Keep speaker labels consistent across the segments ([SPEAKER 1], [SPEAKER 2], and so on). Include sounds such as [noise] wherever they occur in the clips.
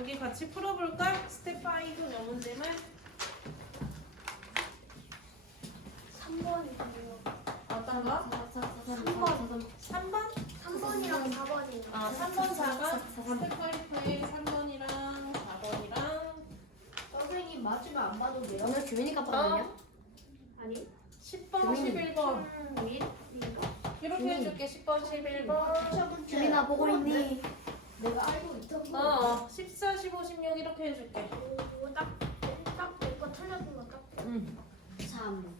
[SPEAKER 1] 여기 같이 풀어볼까? 스텝 5 요 문제만
[SPEAKER 2] 3번이요.
[SPEAKER 1] 어떤 거?
[SPEAKER 2] 3번.
[SPEAKER 1] 3번?
[SPEAKER 2] 3번이랑 4번이요.
[SPEAKER 1] 아 3번 4번 스텝 5에 3번이랑 4번이랑
[SPEAKER 3] 선생님 맞으면 안 봐도 돼요?
[SPEAKER 4] 오늘 규민이가 봤거든요.
[SPEAKER 2] 아니?
[SPEAKER 1] 10번
[SPEAKER 4] 주민이.
[SPEAKER 1] 11번
[SPEAKER 2] 음, 일? 이거.
[SPEAKER 1] 이렇게. 해줄게 10번 11번
[SPEAKER 4] 규민아 보고 있니?
[SPEAKER 3] 내가 알고 있던 거.
[SPEAKER 1] 어 14, 15, 16 이렇게 해줄게
[SPEAKER 2] 오, 딱, 딱, 내거 틀렸던 거 딱.
[SPEAKER 1] 응.
[SPEAKER 4] 3.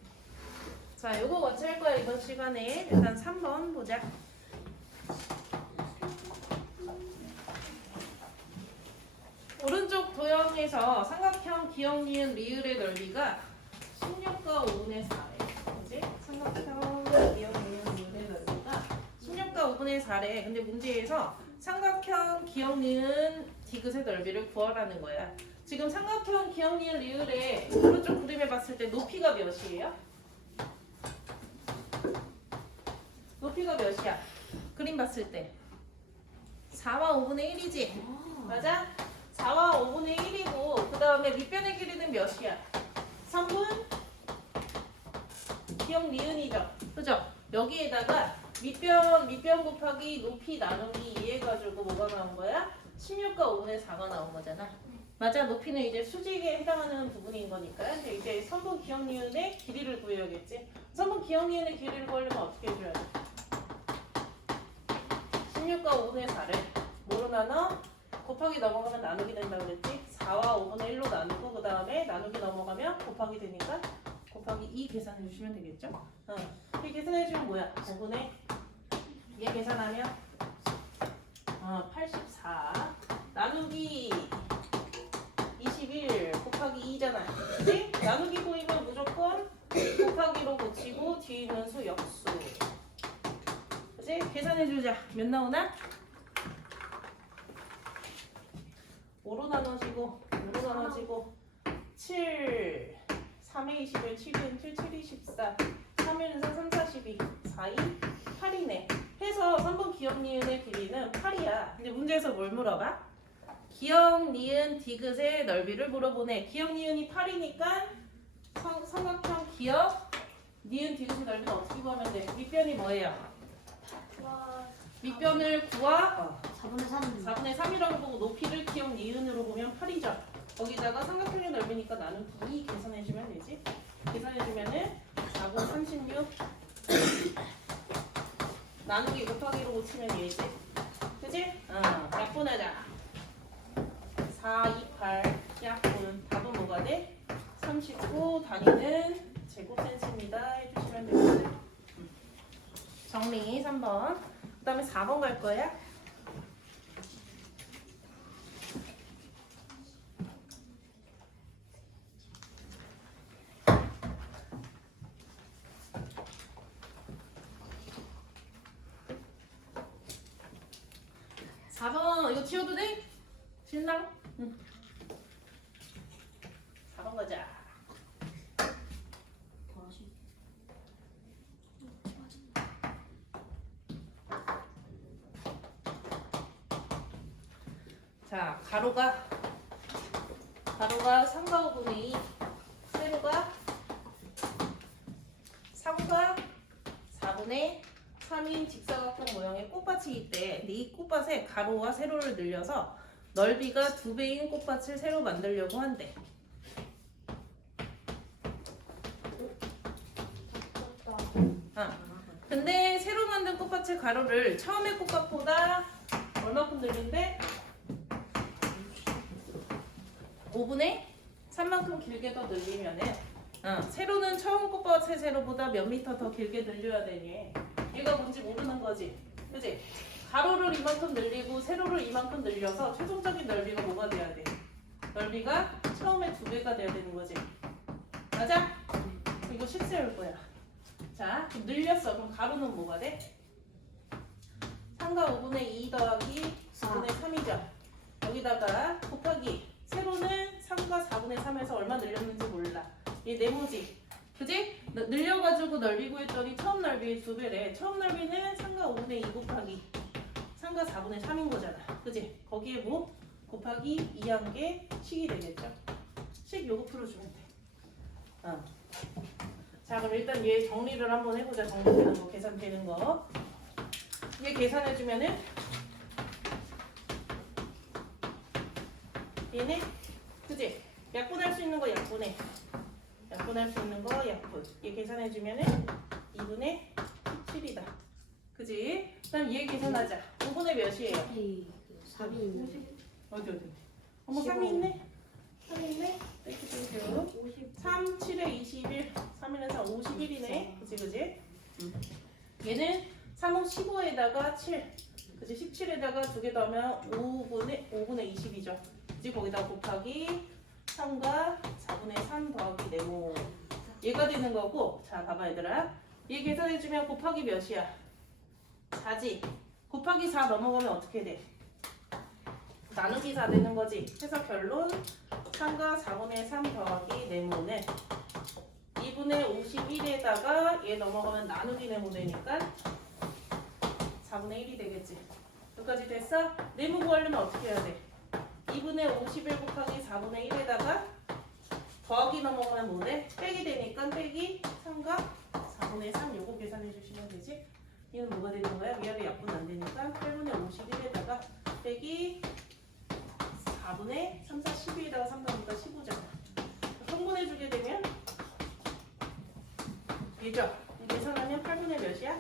[SPEAKER 1] 자, 요거 같이 할 거야 이번 시간에. 일단 3번 보자. 오른쪽 도형에서 삼각형 기역 니은 리을의 넓이가 16과 5분의 4래. 그지? 삼각형 기역 니은 리을의 넓이가 16과 5분의 4래. 근데 문제에서 삼각형 기역 니은 디귿의 넓이를 구하라는 거야. 지금 삼각형 기역 니은 리을의 오른쪽 그림에 봤을 때 높이가 몇이에요? 높이가 몇이야? 그림 봤을 때 4와 5분의 1이지? 맞아? 4와 5분의 1이고 그 다음에 밑변의 길이는 몇이야? 3분? 기억 니은이죠? 그죠? 여기에다가 밑변, 밑변 곱하기 높이 나누기 2 해 가지고 뭐가 나온 거야? 16과 5분의 4가 나온 거잖아 맞아 높이는 이제 수직에 해당하는 부분인 거니까 근데 이제 선분 기억 니은의 길이를 구해야겠지 선분 기억 니은의 길이를 구하려면 어떻게 해줘야 돼? 16과 5분의 4를 뭐로 나눠? 곱하기 넘어가면 나누기 된다고 그랬지? 4와 5분의 1로 나누고 그 다음에 나누기 넘어가면 곱하기 되니까 곱하기 2 계산해 주시면 되겠죠? 어. 이 계산해 주면 뭐야? 5분의 얘 계산하면 어, 84 나누기 21 곱하기 2잖아 그치? 나누기 보이면 무조건 곱하기로 고치고 뒤에 있는 수 역수 그치? 계산해 주자. 몇 나오나? 5로 나눠지고 5로 나눠지고 7 3에 21 7은 7 7이 14 3에는 4 3 42 4이 8이네 해서 3번 기억 니은의 길이는 8이야 근데 문제에서 뭘 물어봐? 기억 니은 디귿의 넓이를 물어보네 기억 니은이 8이니까 성, 삼각형 기억 니은 디귿의 넓이는 어떻게 구하면 돼? 밑변이 뭐예요?
[SPEAKER 2] 와,
[SPEAKER 1] 밑변을 구하
[SPEAKER 4] 4분의 3.
[SPEAKER 1] 4분의 3이라고 보고 높이를 기억 니은으로 보면 8이죠. 거기다가 삼각형의 넓이니까 나는 2 계산해주면 되지. 계산해주면은 4분 36 [coughs] 나누기 곱하기로 고치면 얘지. 그지? 어, 약분하자. 4, 2, 8 약분. 답은 뭐가 돼? 39 단위는 제곱센치입니다. 해주시면 되거든. 정리 3번. 그 다음에 4번 갈 거야. 4번 이거 치워도 돼? 신랑? 응. 4번 가자. 자, 가로가 가로가 3과 5분의 2, 세로가 3과 4분의 3인 직사각형 모양의 꽃밭이기 때문에 이 꽃밭에 가로와 세로를 늘려서 넓이가 두 배인 꽃밭을 새로 만들려고 한대. 아, 근데 새로 만든 꽃밭의 가로를 처음의 꽃밭보다 얼마큼 늘린대? 5분의 3만큼 길게 더 늘리면은 어, 세로는 처음 꽃밭의 세로보다 몇 미터 더 길게 늘려야 되니 얘가 뭔지 모르는 거지 그지? 가로를 이만큼 늘리고 세로를 이만큼 늘려서 최종적인 넓이가 뭐가 돼야 돼? 넓이가 처음에 두 배가 돼야 되는 거지 맞아? 이거 실수할 거야 자 늘렸어 그럼 가로는 뭐가 돼? 3과 5분의 2 더하기 4분의 3이죠 여기다가 곱하기 세로는 3과 4분의 3에서 얼마 늘렸는지 몰라. 얘 네모지. 그지? 너- 늘려가지고 넓이 구했더니 처음 넓이의 두 배래. 처음 넓이는 3과 5분의 2 곱하기 3과 4분의 3인 거잖아. 그지? 거기에 뭐? 곱하기 2한 개씩이 되겠죠. 식 요거 풀어주면 돼. 어. 자 그럼 일단 얘 정리를 한번 해보자. 정리되는 거 계산되는 거. 얘 계산해주면은 얘네 그지? 약분할 수 있는 거 약분해. 약분할 수 있는 거 약분. 얘 계산해주면은 2분의 17이다. 그지? 그다음 얘 계산하자. 5분의 몇이에요?
[SPEAKER 4] 3이 있는데.
[SPEAKER 1] 어디 어디? 어머 3이 있네. 3이 있네. 땡큐 땡큐. 3, 7에 21, 3에는 4, 51이네. 그지 그지? 얘는 3호 15에다가 7. 그지 17에다가 두 개 더하면 5분의 5분의 20이죠. 그지 거기다 곱하기 3과 4분의 3 더하기 네모. 얘가 되는 거고. 자 봐봐 얘들아. 얘 계산해주면 곱하기 몇이야? 4지. 곱하기 4 넘어가면 어떻게 돼? 나누기 4 되는 거지. 해서 결론 3과 4분의 3 더하기 네모는 2분의 51에다가 얘 넘어가면 나누기 네모 되니까 4분의 1이 되겠지. 여기까지 됐어? 네모 구하려면 어떻게 해야 돼? 2분의 51 곱하기 4분의 1에다가 더하기 넘어가면 뭐래? 빼기 되니까 빼기 3과 4분의 3 요거 계산해 주시면 되지. 얘는 뭐가 되는 거야? 위아래 약분 안 되니까 8분의 51에다가 빼기 4분의 3, 4, 12에다가 3 더하니까 15잖아. 성분해 주게 되면 얘죠? 계산하면 8분의 몇이야?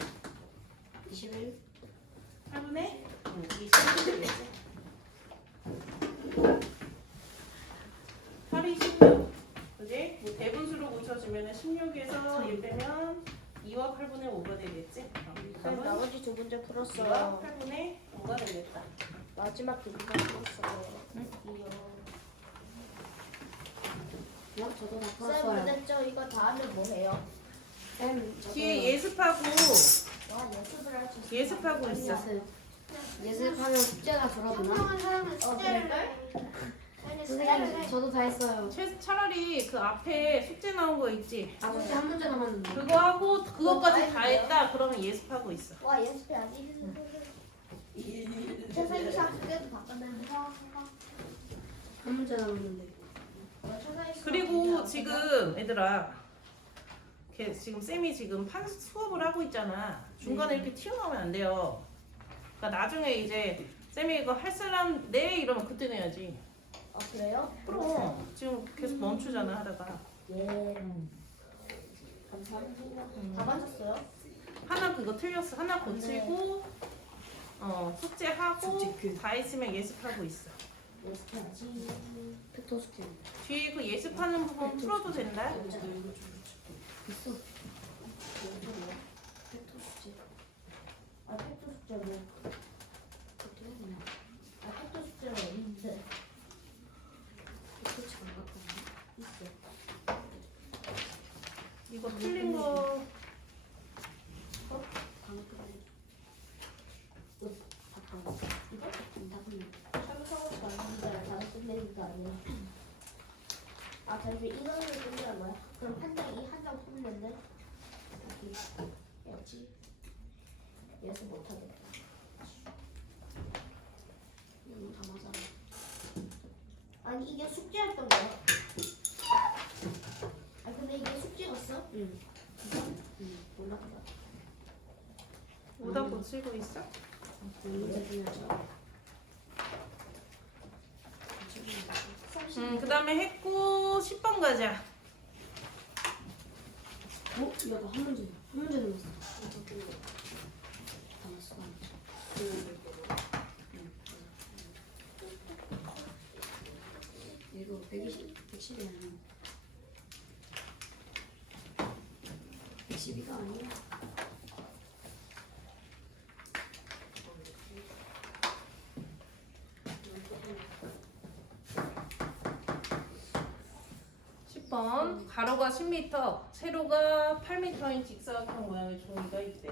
[SPEAKER 4] 21.
[SPEAKER 1] 8분의 20이 되겠지. 8이 16. 그지? 뭐 대분수로 붙여주면 16에서 얘 빼면 2와 8분의 5가 되겠지? 어, 답은
[SPEAKER 3] 나머지 두 문제
[SPEAKER 1] 2와
[SPEAKER 3] 풀었어요.
[SPEAKER 1] 8분의 5가 되겠다.
[SPEAKER 3] 마지막 두 문제 풀었어요.
[SPEAKER 4] 야, 저도 다
[SPEAKER 3] 쌤,
[SPEAKER 4] 풀었어요.
[SPEAKER 3] 저 이거 다음에 뭐 해요?
[SPEAKER 4] 쌤, 저도
[SPEAKER 1] 뒤에 예습하고
[SPEAKER 3] 와, 연습을 할수 있어.
[SPEAKER 1] 예습하고 있어.
[SPEAKER 4] 예습. 예습하면 숙제가 줄어드나?
[SPEAKER 3] 어,
[SPEAKER 2] 숙제를
[SPEAKER 3] 그럴걸?
[SPEAKER 4] 선생님. 저도 다 했어요.
[SPEAKER 1] 최, 차라리 그 앞에 숙제 나온 거 있지?
[SPEAKER 4] 아, 숙제 한 문제 남았는데.
[SPEAKER 1] 그거 하고 그것까지 다? 했다 그러면 예습하고 있어.
[SPEAKER 3] 와, 연습해야지. 최선희 샵 숙제도 다 끝냈는데.
[SPEAKER 4] 한 문제 남았는데.
[SPEAKER 1] 그리고 지금 얘들아 걔 지금 쌤이 지금 판 수업을 하고 있잖아. 중간에 이렇게 튀어나오면 안 돼요. 그러니까 나중에 이제 쌤이 이거 할 사람 네 이러면 그때 내야지.
[SPEAKER 3] 아, 그래요?
[SPEAKER 1] 그럼 지금 계속 멈추잖아 하다가
[SPEAKER 3] 예. 감사합니다. 다 맞았어요?
[SPEAKER 1] 하나 그거 틀렸어. 하나 고치고 어 숙제하고 다 했으면 예습하고 있어.
[SPEAKER 3] 연습해야지.
[SPEAKER 4] 팩토 숙제.
[SPEAKER 1] 뒤에 그 예습하는 부분 풀어도 된다.
[SPEAKER 4] 있어.
[SPEAKER 3] 팩토 숙제. 아, 팩토 숙제 뭐.
[SPEAKER 4] 어떻게 해야 되냐?
[SPEAKER 3] 아, 팩토 숙제가 있는데.
[SPEAKER 4] 팩토 치안 갖고 왔나?
[SPEAKER 3] 있어.
[SPEAKER 1] 이거 틀린 거
[SPEAKER 3] 아니야? 아, 잠시 이거는 끝내는 거야? 그럼 한 장, 이한장 풀렸네? 여기. 예습 못하겠다.
[SPEAKER 4] 이거 다 맞아.
[SPEAKER 3] 아니, 이게 숙제였던 거야? 아, 근데 이게 숙제였어?
[SPEAKER 4] 응. 응. 몰랐다.
[SPEAKER 1] 오다 고치고 있어?
[SPEAKER 4] 중요하죠.
[SPEAKER 1] 음, 그 다음에 했고 10번 가자.
[SPEAKER 4] 어? 야, 나한 문제. 한 문제 남았어. 남았어. 이거 120, 110이 아니야. 112가 아니야.
[SPEAKER 1] 십번 가로가 10m, 세로가 8m인 직사각형 모양의 종이가 있대.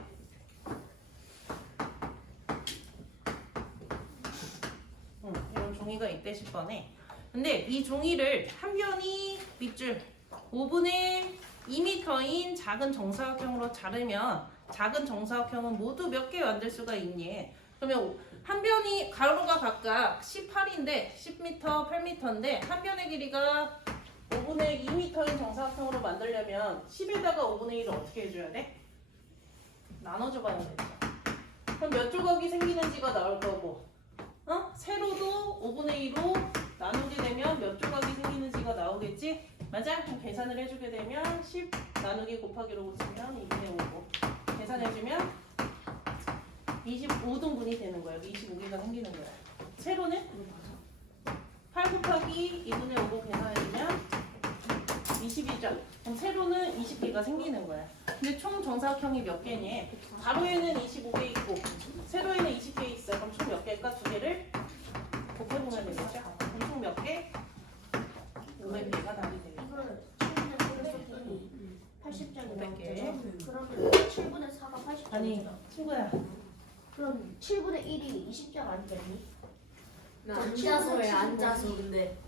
[SPEAKER 1] 응, 이런 종이가 있대 10번에. 근데 이 종이를 한 변이 밑줄 5분의 2m인 작은 정사각형으로 자르면 작은 정사각형은 모두 몇 개 만들 수가 있니? 그러면 한 변이 가로가 각각 18인데 10m, 8m인데 한 변의 길이가 5분의 2m인 정사각형으로 만들려면 10에다가 5분의 1을 어떻게 해줘야 돼? 나눠줘 봐야 되죠. 그럼 몇 조각이 생기는지가 나올 거고, 어? 세로도 5분의 2로 나누게 되면 몇 조각이 생기는지가 나오겠지? 맞아? 그럼 계산을 해주게 되면 10 나누기 곱하기로 붙이면 2분의 5고 계산해주면 25등분이 되는 거예요. 25개가 생기는 거야. 세로는 8 곱하기 2분의 5고 계산해주면 22점. 그럼 세로는 20개가 생기는 거야. 근데 총 정사각형이 몇 개니? 가로에는 25개 있고 세로에는 20개 있어. 그럼 총 몇 개일까? 두 개를 곱해보면 되겠죠? 그럼 총 몇 개? 500개가 답이 되겠죠.
[SPEAKER 3] 이걸 7분의 4이 80점이
[SPEAKER 1] 500개.
[SPEAKER 3] 나오죠. 그러면 7분의 4가 80점이죠.
[SPEAKER 1] 아니 친구야
[SPEAKER 3] 그럼 7분의 1이 20점 아니겠니? 나저
[SPEAKER 4] 앉아서 해 앉아서 근데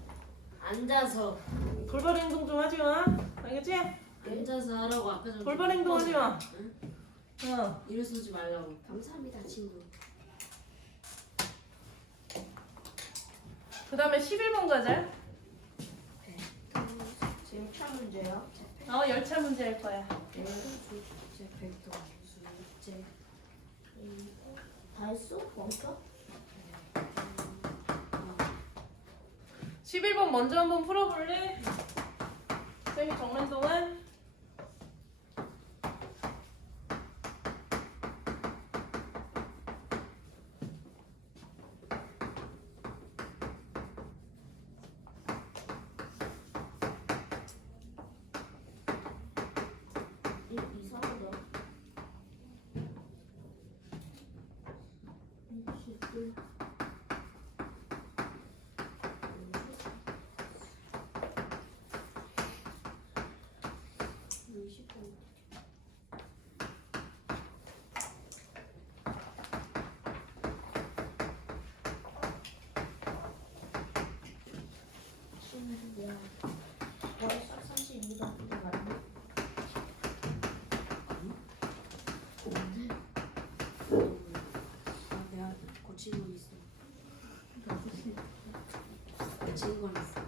[SPEAKER 4] 앉아서
[SPEAKER 1] 돌발 행동 좀 하지 마. 알겠지?
[SPEAKER 4] 앉아서 하라고 아까 전에
[SPEAKER 1] 돌발 행동 하지 마.
[SPEAKER 4] 응?
[SPEAKER 1] 어.
[SPEAKER 4] 일어서지 말라고
[SPEAKER 3] 감사합니다 친구.
[SPEAKER 1] 그 다음에 11번 가자.
[SPEAKER 3] 지금 차 문제요.
[SPEAKER 1] 어, 열차 문제 할 거야.
[SPEAKER 4] 제 벡터 수제
[SPEAKER 3] 다 했어? 멈춰?
[SPEAKER 1] 11번 먼저 한번 풀어볼래? 쌤이 적는 동안
[SPEAKER 3] 이 이상하다. 이십일. 야, 머리 싹 32도 맞네.
[SPEAKER 4] 아 내가 고친 건 있어 건 있어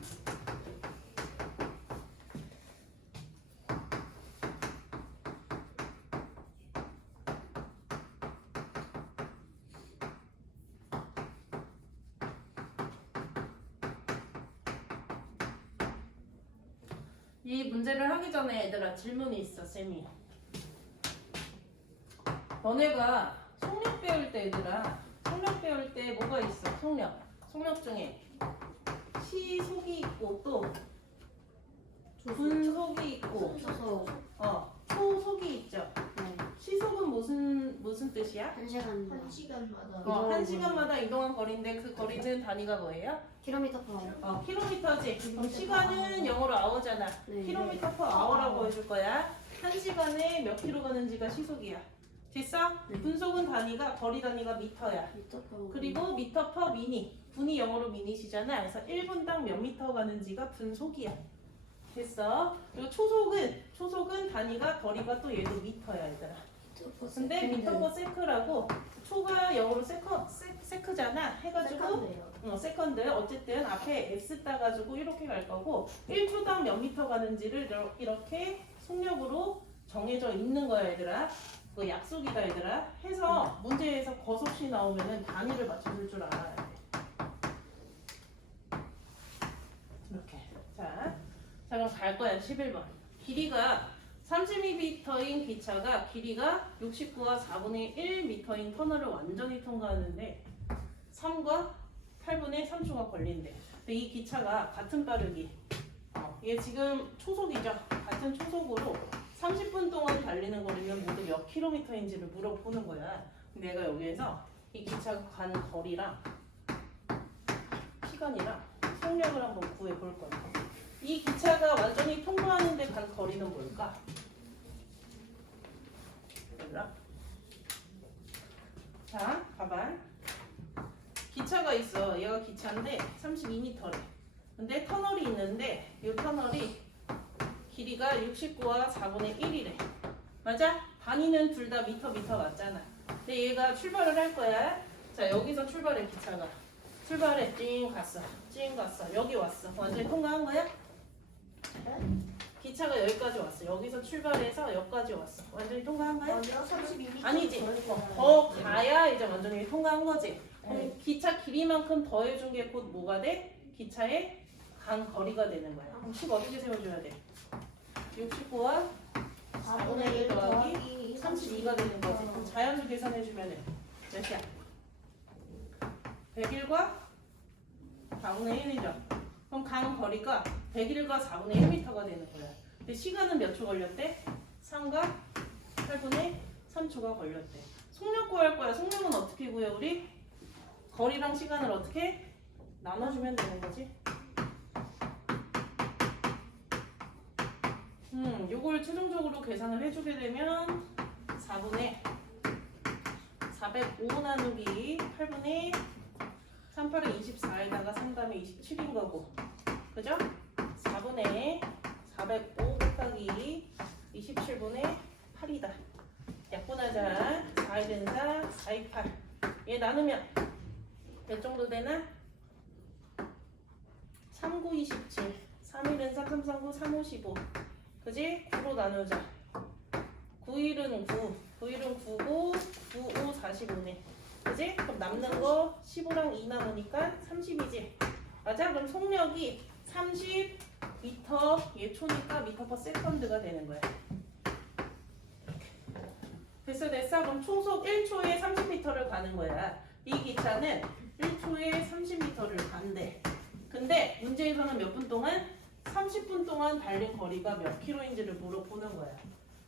[SPEAKER 1] 이 문제를 하기 전에 얘들아 질문이 있어 쌤이. 너네가 속력 배울 때 얘들아 속력 배울 때 뭐가 있어? 속력. 속력 중에 시속이 있고 또 분속이 있고
[SPEAKER 3] 순서
[SPEAKER 1] 어 초속이 있죠
[SPEAKER 4] 네
[SPEAKER 1] 시속은 무슨 무슨 뜻이야?
[SPEAKER 4] 한 시간
[SPEAKER 3] 한 시간마다
[SPEAKER 1] 어, 한 시간마다 이동한 거리인데 그 거리는 단위가 뭐예요?
[SPEAKER 4] 킬로미터 퍼
[SPEAKER 1] 어, 킬로미터지. 그럼 시간은 영어로 아워잖아.
[SPEAKER 4] 네.
[SPEAKER 1] 킬로미터 퍼 아워라고 해줄 거야. 한 시간에 몇 킬로 가는지가 시속이야. 됐어?
[SPEAKER 4] 네.
[SPEAKER 1] 분속은 단위가 거리 단위가 미터야.
[SPEAKER 4] 미터 퍼
[SPEAKER 1] 그리고 미터 퍼 미니. 분이 영어로 미닛이잖아. 그래서 1분당 몇 미터 가는지가 분속이야. 됐어? 그리고 초속은 초속은 단위가 거리가 또 얘도 미터야, 얘들아. 근데 미터 퍼 세크라고 초가 영어로 세커 세, 세크잖아. 해가지고. 어, 세컨드 어쨌든 앞에 x 따가지고 이렇게 갈 거고 1초당 몇 미터 가는지를 이렇게 속력으로 정해져 있는 거야 얘들아 그 약속이다 얘들아 해서 문제에서 거섭시 나오면은 단위를 맞춰줄 줄 알아야 돼 이렇게 자, 자 그럼 갈 거야 11번 길이가 32m인 기차가 길이가 69와 4분의 1m인 터널을 완전히 통과하는데 3과 8분의 3초가 걸린대. 근데 이 기차가 같은 빠르기. 어, 얘 지금 초속이죠. 같은 초속으로 30분 동안 달리는 거리면 모두 몇 킬로미터인지를 물어보는 거야. 내가 여기에서 이 기차가 간 거리랑 시간이랑 속력을 한번 구해 볼 거야. 이 기차가 완전히 통과하는데 간 거리는 뭘까? 몰라? 자, 봐봐. 기차가 있어. 얘가 기차인데 32m래. 근데 터널이 있는데 이 터널이 길이가 69와 4분의 1이래. 맞아? 단위는 둘 다 미터 미터 맞잖아. 근데 얘가 출발을 할 거야. 자 여기서 출발해 기차가 출발해 찡 갔어 찡 갔어 여기 왔어 완전히 통과한 거야? 기차가 여기까지 왔어 여기서 출발해서 여기까지 왔어 완전히 통과한 거야?
[SPEAKER 3] 먼저 32m.
[SPEAKER 1] 아니지 어, 더 가야 이제 완전히 통과한 거지 그럼 기차 길이만큼 더해준 게 곧 뭐가 돼? 기차의 간 거리가 되는 거야 그럼 10 어떻게 세워줘야 돼? 69와 4분의 1 더하기 32가 되는 거지. 그럼 자연수 계산해주면 몇이야? 101과 4분의 1이죠. 그럼 간 거리가 101과 4분의 1m가 되는 거야. 근데 시간은 몇 초 걸렸대? 3과 8분의 3초가 걸렸대. 속력 구할 거야. 속력은 어떻게 구해 우리? 거리랑 시간을 어떻게? 나눠주면 되는 거지. 음, 요걸 최종적으로 계산을 해주게 되면 4분의 405 나누기 8분의 38은 24에다가 3다음에 27인 거고. 그죠? 4분의 405 곱하기 27분의 8이다. 약분하자. 4의 사 4의 8얘 나누면 몇 정도 되나? 39, 27 3일은 4, 3, 3, 9, 3, 5, 15 그지? 9로 나누자. 9일은 9 9일은 9고 9, 5, 45네 그지? 그럼 남는 거 15랑 2 남으니까 30이지 맞아? 그럼 속력이 30 미터 얘 초니까 미터 퍼 세컨드가 되는 거야 됐어 됐어 그럼 초속 1초에 30m를 가는 거야 이 기차는 1초에 30m를 간대 근데 문제에서는 몇 분 동안 30분 동안 달린 거리가 몇 킬로인지를 물어보는 거야.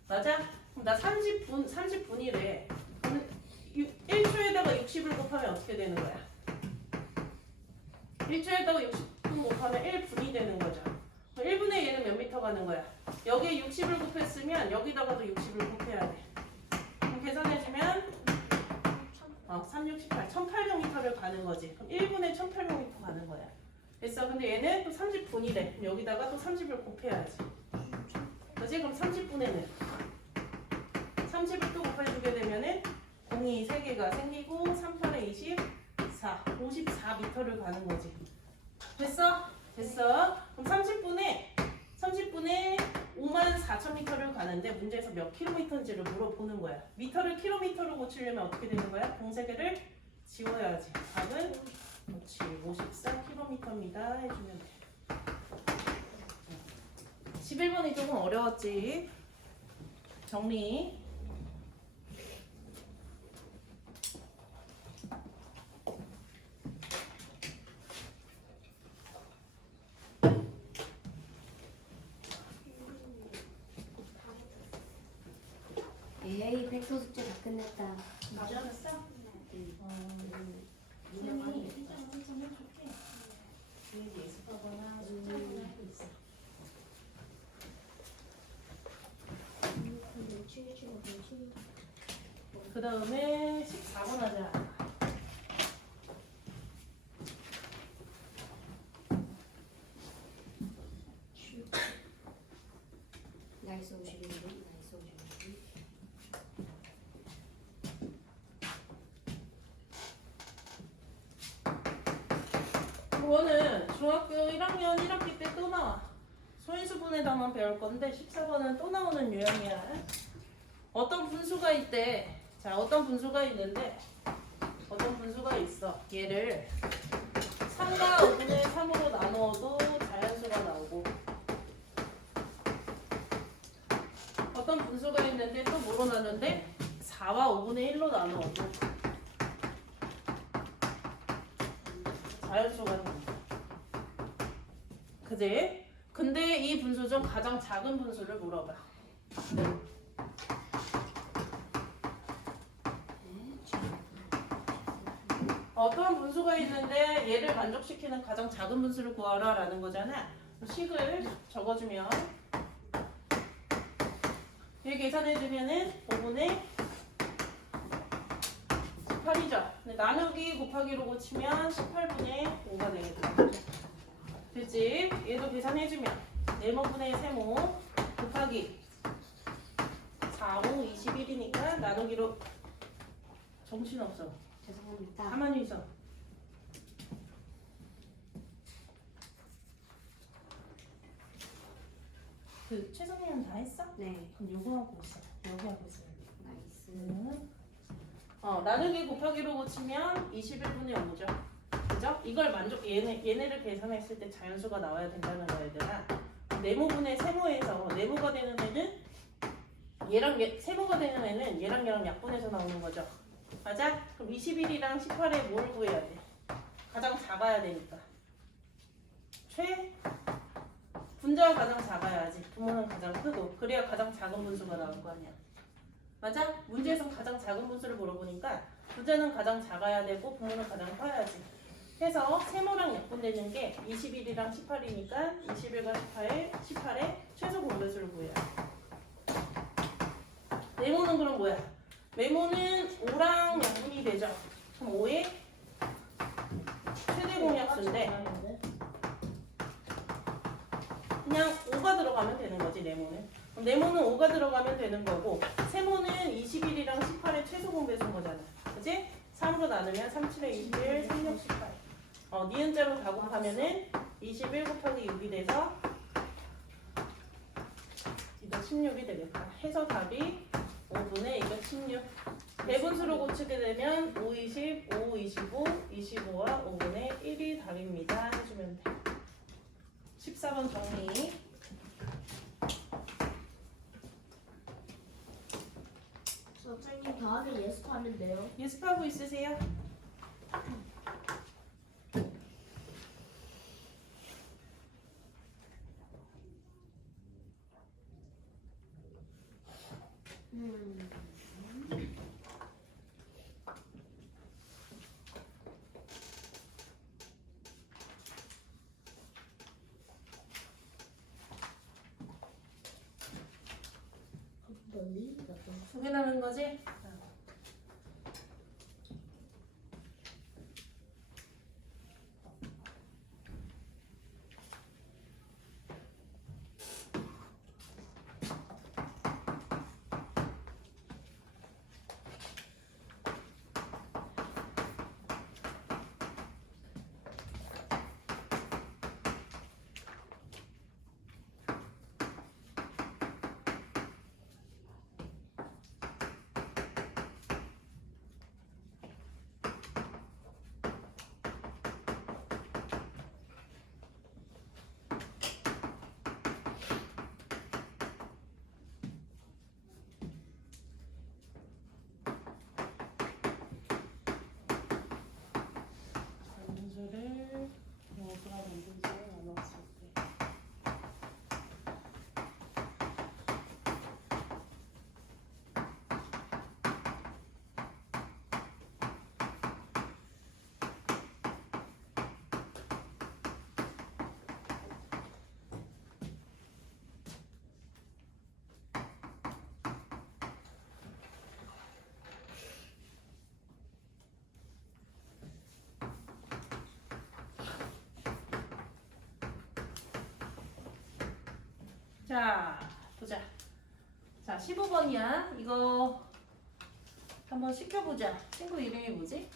[SPEAKER 1] 맞아? 그럼 나 30분, 30분이래. 그럼 1초에다가 60을 곱하면 어떻게 되는 거야? 1초에다가 60분 곱하면 1분이 되는 거죠. 1분의 얘는 몇 미터 가는 거야? 여기에 60을 곱했으면 여기다가도 60을 곱해야 돼. 그럼 계산해주면 어, 3, 6, 18, 1800m를 가는 거지. 그럼 1분에 1800m 가는 거야. 됐어. 근데 얘는 또 30분이래. 그럼 여기다가 또 30을 곱해야지. 그지? 그럼 30분에는 30을 또 곱해주게 되면은 공이 3개가 생기고 3, 8에 24, 54m를 가는 거지. 됐어? 됐어. 그럼 30분에 30분에 5만 4천 미터를 가는데 문제에서 몇 킬로미터인지를 물어보는 거야. 미터를 킬로미터로 고치려면 어떻게 되는 거야? 공세 개를 지워야지. 답은 그렇지 54km입니다 해주면 돼 11번이 조금 어려웠지 정리
[SPEAKER 4] 에이 벡터 숙제 다 끝냈다.
[SPEAKER 1] 다 끝났어? 음, 선생님이 일단 한참 해줄게 뒤에 예습하거나 숙제하거나 하고 있어 그 다음에 14번 하자
[SPEAKER 4] 나이스 51분, 나이스 51분.
[SPEAKER 1] 그거는 중학교 1학년 1학기 때 또 나와. 소인수분해당만 배울 건데 14번은 또 나오는 유형이야. 어떤 분수가 있대. 자, 어떤 분수가 있는데 어떤 분수가 있어. 얘를 3과 5분의 3으로 나누어도 자연수가 나오고 어떤 분수가 있는데 또 뭐로 나누는데 4와 5분의 1로 나누어도 자연수가 됩니다. 그지? 근데 이 분수 중 가장 작은 분수를 물어봐.
[SPEAKER 4] 네, 지금.
[SPEAKER 1] 어떤 분수가 있는데 얘를 만족시키는 가장 작은 분수를 구하라 라는 거잖아. 식을 적어주면 얘 계산해주면은 5분의 18이죠. 나누기 곱하기로 고치면 18분의 5가 되겠다. 됐지? 얘도 계산해주면 4모분의 세모 곱하기 4, 5, 21이니까 나누기로 정신없어.
[SPEAKER 4] 죄송합니다.
[SPEAKER 1] 가만히 있어. 그 최선이는 다 했어?
[SPEAKER 4] 네.
[SPEAKER 1] 그럼 요거 하고 있어. 여기 하고 있어야 돼.
[SPEAKER 4] 나이스.
[SPEAKER 1] 어, 나누기 곱하기로 고치면 21분의 5죠. 그죠? 이걸 만족, 얘네, 얘네를 계산했을 때 자연수가 나와야 된다는 거야, 얘들아. 네모분의 세모에서 네모가 되는 애는 얘랑 얘, 세모가 되는 애는 얘랑 얘랑 약분해서 나오는 거죠. 맞아? 그럼 21이랑 18에 뭘 구해야 돼? 가장 작아야 되니까. 최? 분자가 가장 작아야지. 부모는 가장 크고. 그래야 가장 작은 분수가 나올 거 아니야. 맞아? 문제에서 가장 작은 분수를 물어보니까 부자는 가장 작아야 되고 부모는 가장 커야지. 해서 세모랑 약분되는 게 21이랑 18이니까 21과 18에 18에 최소 공배수를 구해야 돼. 네모는 그럼 뭐야? 네모는 5랑 약분이 되죠. 그럼 5의 최대 공약수인데 그냥 5가 들어가면 되는 거지 네모는. 그럼 네모는 5가 들어가면 되는 거고 세모는 21이랑 18의 최소 공배수인 거잖아. 그지? 3으로 나누면 3, 7에 21, 3, 6, 18. 어, 니은자로 다 곱하면은 21 곱하기 6이 돼서 이거 16이 되겠다. 해서 답이 5분의 이거 16. 대분수로 고치게 되면 5, 20, 5, 25, 25와 5분의 1이 답입니다. 해주면 돼. 14번 정리.
[SPEAKER 3] 선생님 다음에 예습 하면 돼요.
[SPEAKER 1] 예습하고 있으세요?
[SPEAKER 3] 음. 멀리 몇번
[SPEAKER 1] 두개 남은 거지? 분수를 영수랑 분수를 나눴을 때 자, 보자. 자, 15번이야. 이거 한번 시켜보자. 친구 이름이 뭐지?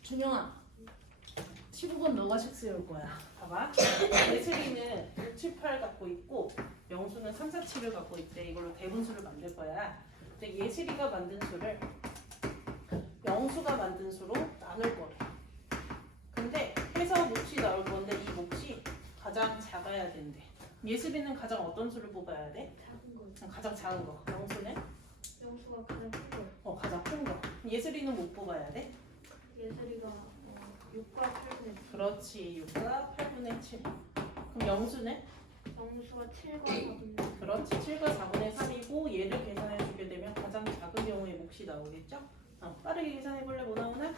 [SPEAKER 1] 준영아. 15번 너가 식세울 거야. 봐봐. 예슬이는 6, 7, 8 갖고 있고 영수는 3, 4, 7을 갖고 있대. 이걸로 대분수를 만들 거야. 근데 예슬이가 만든 수를 영수가 만든 수로 나눌 거래. 근데 해서 몫이 나올 건데 이 몫이 가장 작아야 된대. 예술이는 가장 어떤 수를 뽑아야 돼?
[SPEAKER 2] 작은 거 어,
[SPEAKER 1] 가장 작은 거. 영수는?
[SPEAKER 2] 영수가 가장 큰 거.
[SPEAKER 1] 어, 가장 큰 거. 예술이는 못 뽑아야 돼?
[SPEAKER 2] 예술이가 어, 6과 8분의 7.
[SPEAKER 1] 그렇지. 6과 8분의 7. 그럼 영수는?
[SPEAKER 2] 영수가 7과 4분의 3.
[SPEAKER 1] 그렇지. 7과 4분의 3이고 얘를 계산해 주게 되면 가장 작은 경우의 몫이 나오겠죠? 어, 빠르게 계산해 볼래? 뭐 나오나?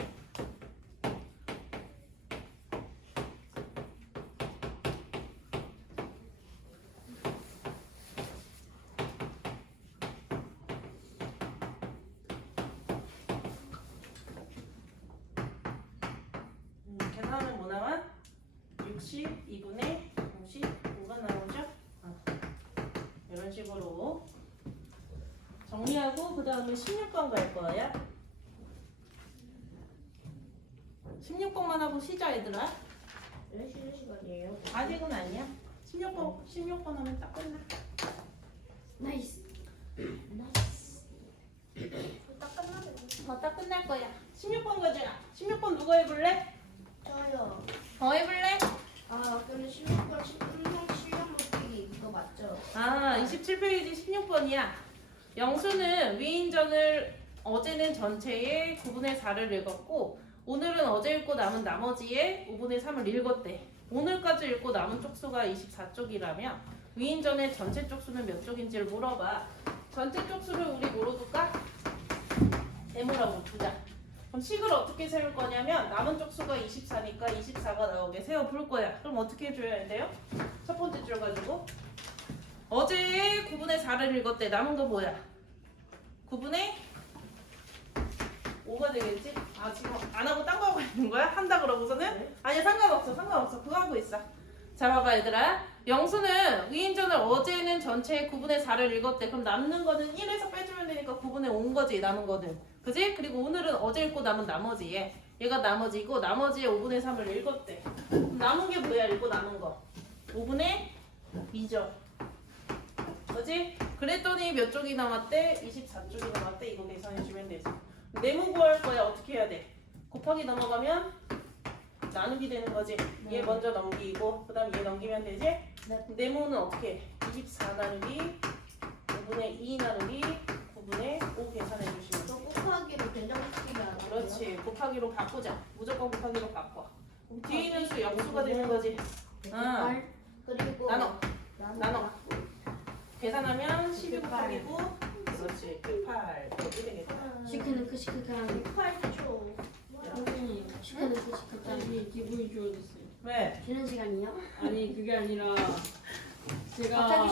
[SPEAKER 1] 다음에 16번 갈 거야. 16번만 하고 쉬자 얘들아.
[SPEAKER 3] 왜 쉬는 시간이에요?
[SPEAKER 1] 아직은 아니야. 16번 16번 하면 딱 끝나.
[SPEAKER 4] 나이스.
[SPEAKER 3] 나이스. 딱 끝나네.
[SPEAKER 1] 어, 딱 끝날 거야. 16번 가자. 16번 누가 해볼래?
[SPEAKER 3] 저요.
[SPEAKER 1] 더 해볼래?
[SPEAKER 3] 아 근데 16번 음성 실력 높이기 이거 맞죠?
[SPEAKER 1] 아, 27페이지 16번이야. 영수는 위인전을 어제는 전체의 9분의 4를 읽었고 오늘은 어제 읽고 남은 나머지의 5분의 3을 읽었대. 오늘까지 읽고 남은 쪽수가 24쪽이라며 위인전의 전체 쪽수는 몇 쪽인지를 물어봐. 전체 쪽수를 우리 둘까? M으로 두자. 그럼 식을 어떻게 세울 거냐면 남은 쪽수가 24니까 24가 나오게 세워 볼 거야. 그럼 어떻게 해줘야 돼요? 첫 번째 줄 가지고 어제 9분의 4를 읽었대. 남은 거 뭐야? 9분의 5가 되겠지? 아 지금 안 하고 딴 거 하고 있는 거야? 한다 그러고서는? 아니야 상관없어 상관없어 그거 하고 있어 자 봐봐 얘들아 영수는 위인전을 어제는 전체 9분의 4를 읽었대 그럼 남는 거는 1에서 빼주면 되니까 9분의 5인 거지 남은 거는 그지? 그리고 오늘은 어제 읽고 남은 나머지 얘 얘가 나머지고 나머지의 5분의 3을 읽었대 그럼 남은 게 뭐야 읽고 남은 거 5분의 2죠 그지? 그랬더니 몇 쪽이 남았대? 24쪽이 남았대. 이거 계산해주면 되지. 네모 구할 거야. 어떻게 해야 돼? 곱하기 넘어가면 나누기 되는 거지. 얘 먼저 넘기고 그 다음 얘 넘기면 되지?
[SPEAKER 3] 네.
[SPEAKER 1] 네모는 어떻게 해? 24 나누기 5분의 2 나누기 9분의 5 계산해 주시면
[SPEAKER 3] 저
[SPEAKER 1] 돼.
[SPEAKER 3] 곱하기로 안 돼요?
[SPEAKER 1] 그렇지. 곱하기로 바꾸자. 무조건 곱하기로 바꿔. 뒤에 있는 수 영수가 되는 거지. 아,
[SPEAKER 3] 그리고
[SPEAKER 1] 나눠.
[SPEAKER 3] 나눠.
[SPEAKER 1] 나눠. 계산하면 12 곱하기고 그렇지. 8 이렇게 되겠다.
[SPEAKER 4] 시크는 크 시크랑
[SPEAKER 3] 8초.
[SPEAKER 5] 아니,
[SPEAKER 4] 시크는 크 시크랑
[SPEAKER 5] 아니 기분이 좋아졌어요.
[SPEAKER 1] 왜?
[SPEAKER 4] 쉬는 시간이요?
[SPEAKER 5] 아니 그게 아니라 제가
[SPEAKER 4] 갑자기